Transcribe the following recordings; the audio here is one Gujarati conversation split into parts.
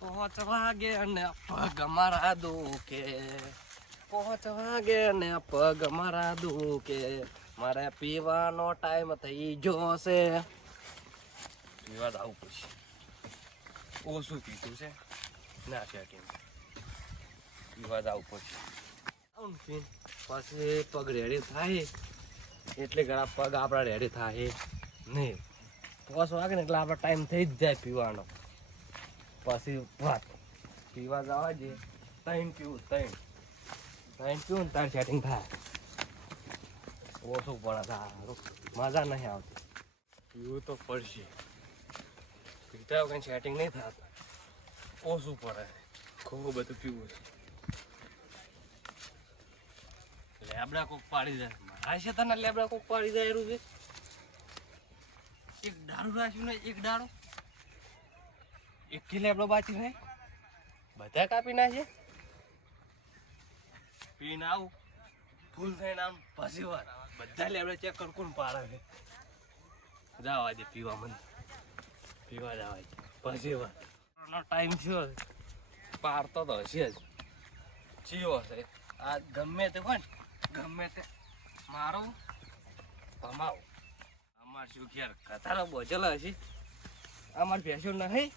પાંચ વાગે ને પગ મારા દુખે, પાંચ વાગે ને પગ મારા દુખે, મારે પીવાનો ટાઈમ થઈ ગયો છે. પીવા આવું પછી ઓછું પીધું છે ના છે પીવા આવું પછી પછી પગ રેડી થાય એટલે ઘણા પગ આપણા રેડી થાય નહીં. પાંચ વાગે ને એટલે આપણો ટાઈમ થઈ જ જાય પીવાનો. પછી વાત પીવા જવા જઈએ ત્રણ પીવું ને તાર સેટિંગ થાય. ઓછું પડે સારું મજા નહીં આવતી. પીવું તો પડશે, પીતા કંઈ સેટિંગ નહીં થતું, ઓછું પડે. ખૂબ બધું પીવું છે. લેબડા કોક પાડી જાય મારા છે તને લેબડા કોક પાડી જાય એરું છે. એક દારૂ રાખ્યું ને એક દાડો એક લેબડો બાકી નહીં, બધા કાપી નાખે. પીને આવું ફૂલ થઈને આમ પછી વાર બધા લેબડા ચેક કર કોણ પાડે છે. જવા દે પીવા મને પીવા જવા દે પછી વાર ટાઈમ થયો પાડતો તો હશે જ ચીયો હશે. આ ગમે તે હોય ને ગમે તે મારો ભમાવો. અમાર શું ઘેર કથારો બોજેલો હશે, અમાર ભેંસો નહીં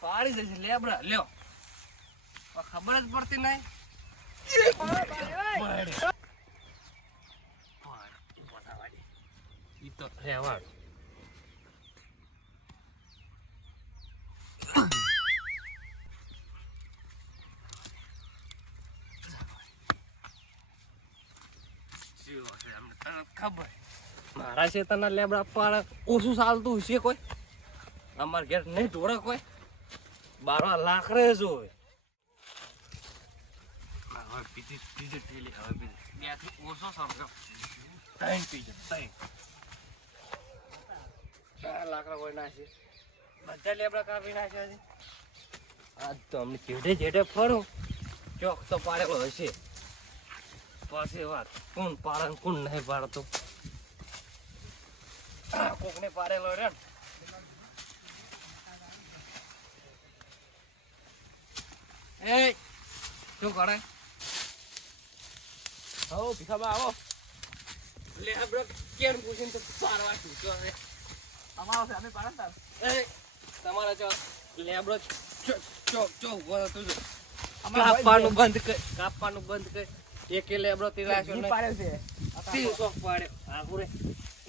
પાડી જશે લેબડા. લ્યો ખબર જ પડતી નહીં. ઈ તો રહેવાડ ખબર મારા શેતાના લેબડા પાડે ઓછું ચાલતું હશે કોઈ. અમાર ઘેર નહીં ઢોળે કોઈ. 12 લાખ રહે જો હવે પીધી ઠેલી હવે પીધી બેથી ઓછો સરખો ત્રણ પીજો ત્રણ 4 લાખ કોઈ નાખે બધા લેબડા કાપી નાખ્યા છે. આજ તો અમને જેઠે જેઠે ફરું ચોક તો પાડેલો હશે. પછી વાત કોણ પાડે કોણ નહીં પાડતો. કોકને પાડેલો રે એ શું કરે? હો ભીખાબા આવો. લેબડો કેમ પૂછીને તો પાડવા છૂટો છે અમારો છે અમે પાડે તાર. એ તમારા ચો લેબડો ચો ઉભો હતો જો કાપવાનું બંધ કર એકે લેબડો તીરાશો નહીં પાડે છે. 300 પાડે આખુરે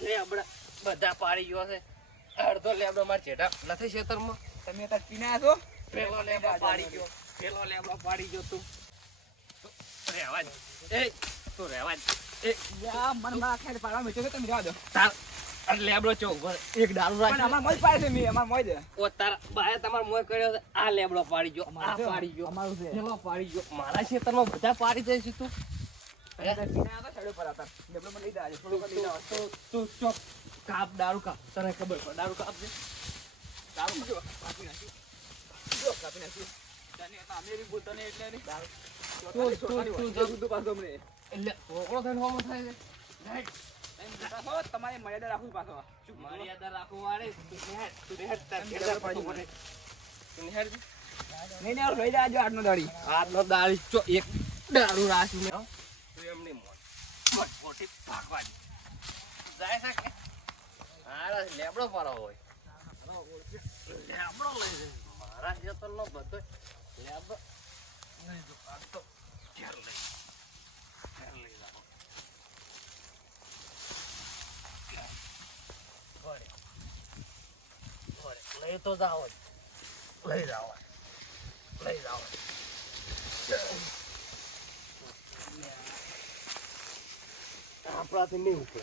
લેબડા બધા પાડી ગયો છે. અડધો લેબડો માર જેઠા નથી ખેતરમાં. તમે તાર પીના છો. પેલો લેબડો પાડી ગયો તું રહેવા દે. એ તું રહેવા દે. એ યા મન માં ખેર પાડવા મેચો તમે જવા દો. તાર લેબડો ચો ઉપર એક દારૂ રાખ. પણ અમાર મોય પાડે છે મે અમાર મોય દે. ઓ તાર બાય તમાર મોય કર્યો છે. આ લેબડો પાડી ગયો, આ પાડી ગયો, અમારું છે પેલો પાડી ગયો. મારા ખેતરમાં બધા પાડી જાય છે. તું પીના તો છડો પર આતા લેબડો મને લઈ જાજે થોડું લઈ જાવ. તું ચોક કાપ દારૂ કાપ. તને ખબર છે દારૂ કાપ છે. દારૂ જો કાપી નાખી જો કાપી નાખી. તને આ અમેરી બોલતા ને એટલે નહીં દારૂ તું પાછો મને એટલે છોકરો થઈને હોમો થાય છે. રાઈટ તમારે મર્યાદા રાખવું પાછો. મર્યાદા રાખવું વાળે તું હેડ તાર ખેતર પડી મને તું હેડ નહીં ને લઈ જાજો આજનો દાડી ચો એક દારૂ રાખ્યું ને તું એમની મોટ મોટી ભાગવા દે જાય છે કે હારા લેબડો પાડો હોય લેબડો લઈ જાય. મારા ખેતરનો બધો લેબડો નહીં જો આ તો ઘેર લઈ જાઓ. લઈ તો જાઓ લઈ જાઓ આપણાથી નહીં ઉઠે.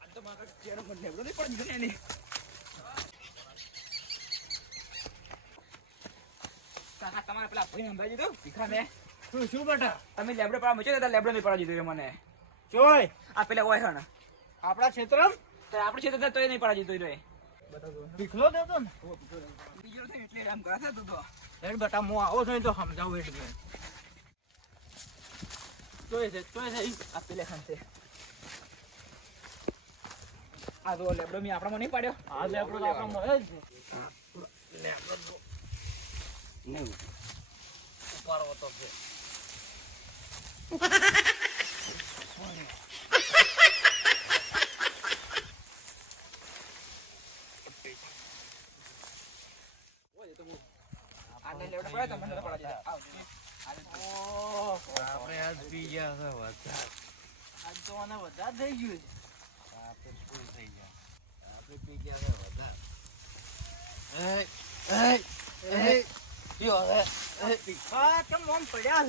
આ તો મારા ચેનો મને લેબડો નહીં પડી ગયો ને. કાકા તમારે પેલા ભાઈ સંભાળી દીધો ભીખા ને શું બેટા તમે લેબડો પાડવા મૂક્યો તો લેબડો નહીં પાડવા દીધો મને. જોય આ પેલા હોય છે ને આપણા ક્ષેત્ર તો આપણે ક્ષેત્ર તો નહીં પાડવા દીધો રે. ભીખલો દેતો ને બીજો છે એટલે આમ કરે છે. તું તો હેડ બેટા હું આવો છું તો સમજાવું એટલે જોઈ છે આ પેલે ખાન છે. આ તો લેબડો મી આપણામાં નહીં પાડ્યો. આ લેબડો તો આપણામાં મળે જ છે. લેબડો નહીં ઉપાડવો તો છે. આપણે આજ પી ગયા છે વધારે. આજ તો મને વધારે થઈ ગયું છે. આપણે ફૂલ થઈ ગયા. આપણે પી ગયા છે વધારે. પીવો છે. હા, કેમ આમ પડ્યા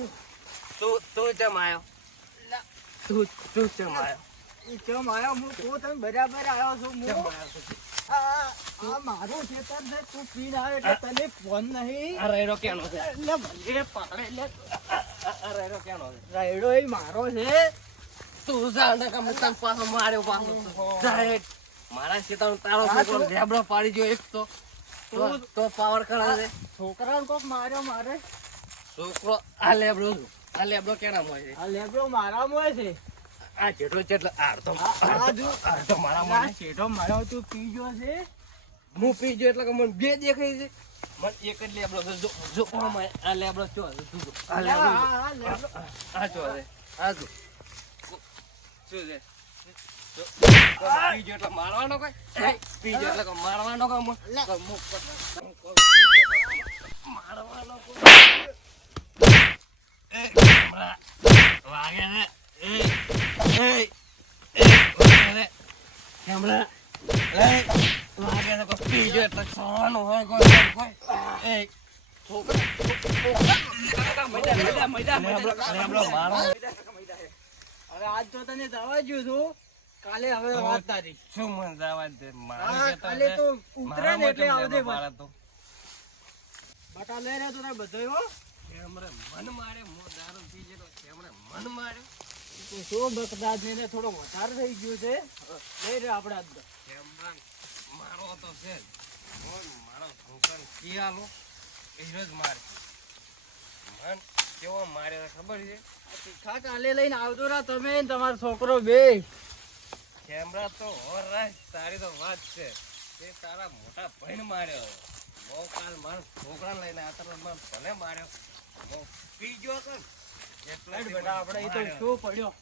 છો? તું ચમ આવ્યો? તું ચમ આવ્યો? ઈ કેમ આયો? હું તો તમે બરાબર આવ્યો છું. ચમ આવ્યો તું? આ મારું ખેતર છે. તું પીને આવ્યો એટલે તને ફોન નહીં. આ રાયડો ક્યાંનો છે? એટલે ભલે પાડે એટલે આ રાયડો ક્યાંનો છે? રાયડો એ મારો છે. તું જાણે કે મેં તને પાછો માર્યો પાછો. સાહેબ, મારા ખેતરનો તારો હા, છોકરો તું- ઝેબ્રો પાડી ગયો એક તો પાવર કરે છે. છોકરાને કોક માર્યો મારે. છોકરો આ લેબડો કેનામાં હોય છે? આ લેબડો મારામાં છે. આ જેટલો જેટલો અડધો આ જો. અડધો મારા આ મને શેઠો માર્યો તું પી ગયો છે. હું પી ગયો એટલે કે મને બે દેખાય છે. મને એક જ લેબડો છે. જો આ લેબડો ચો છે. તું જો. આ લેબડો જો. આ લેબડો. આ ચો છે. આ જો. શું છે? જો. પી ગયો એટલે મારવાનો કોઈ? પી ગયો એટલે કે મારવાનો કોઈ? મારવાનો કોઈ? હમણાં વાગે છે. વાગે છે કોઈ પી ગયો એટલે ખાવાનું હોય કોઈ હવે આજ તો તને જવા જ્યો છું. કાલે હવે વાત તારી. શું મને જવા દે હા, કાલે તો ઉતરે ને એટલે આવજે બસ. તો બટા લઈ રહ્યો તો તારે બધોય હો. એમરે મન મારે મો દારૂ પી ગયો એમરે મન માર્યો તો શું બકદાદ ને થોડો વધારે થઈ ગયું છે. લઈ રહ્યો આપણે આજ તો. એમરાન મારો તો છે જ. બોલ મારો છોકરાને કિયાલો એ જ મારે મન કેવો માર્યો ખબર છે? આ તીખા કાલે લઈને આવતો રહ્યા તમે ને તમારો છોકરો બે. કેમરા તો હોર રાખ તારી તો વાત છે તે તારા મોટા ભાઈને માર્યો બહુ કાલ મારા છોકરાને લઈને આ તરફ મને ભલે માર્યો બહુ પી ગયો કર એટલે બેટા આપણે એ તો શું પડ્યો.